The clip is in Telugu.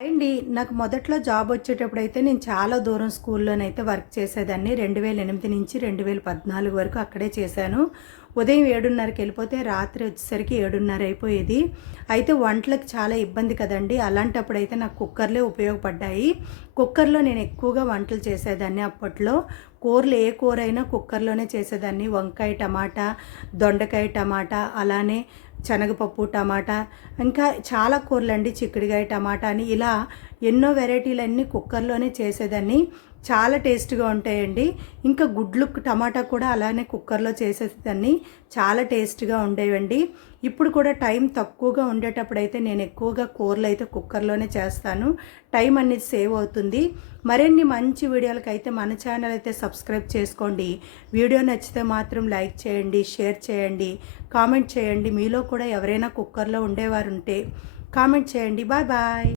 అండి నాకు మొదట్లో జాబ్ వచ్చేటప్పుడైతే నేను చాలా దూరం స్కూల్లోనైతే వర్క్ చేసేదాన్ని. 2008 నుంచి 2014 వరకు అక్కడే చేశాను. ఉదయం 7:30కి వెళ్ళిపోతే రాత్రి వచ్చేసరికి 7:30 అయిపోయేది. అయితే వంటలకు చాలా ఇబ్బంది కదండీ! అలాంటప్పుడైతే నాకు కుక్కర్‌లే ఉపయోగపడ్డాయి. కుక్కర్‌లో నేను ఎక్కువగా వంటలు చేసేదాన్ని అప్పట్లో. కూరలు ఏ కూరైనా కుక్కర్‌లోనే చేసేదాన్ని. వంకాయ, టమాటా, దొండకాయ, టమాటా అలానే శనగపప్పు, టమాటా ఇంకా చాలా కూరలండి. చిక్కుడుగాయ, టమాటా అని ఇలా ఎన్నో వెరైటీలన్నీ కుక్కర్‌లోనే చేసేదాన్ని. చాలా టేస్ట్‌గా ఉంటాయండి. ఇంకా గుడ్లు, టమాటా కూడా అలానే కుక్కర్‌లో చేసేదాన్ని. చాలా టేస్ట్‌గా ఉండేవండి. ఇప్పుడు కూడా టైం తక్కువగా ఉండేటప్పుడైతే నేను ఎక్కువగా కూరలైతే కుక్కర్‌లోనే చేస్తాను. టైం అనేది సేవ్ అవుతుంది. మరిన్ని మంచి వీడియోలకైతే మన ఛానల్ అయితే సబ్స్క్రైబ్ చేసుకోండి. వీడియో నచ్చితే మాత్రం లైక్ చేయండి, షేర్ చేయండి, కామెంట్ చేయండి. మీలో కూడా ఎవరైనా కుక్కర్‌లో ఉండేవారుంటే కామెంట్ చేయండి. Bye bye.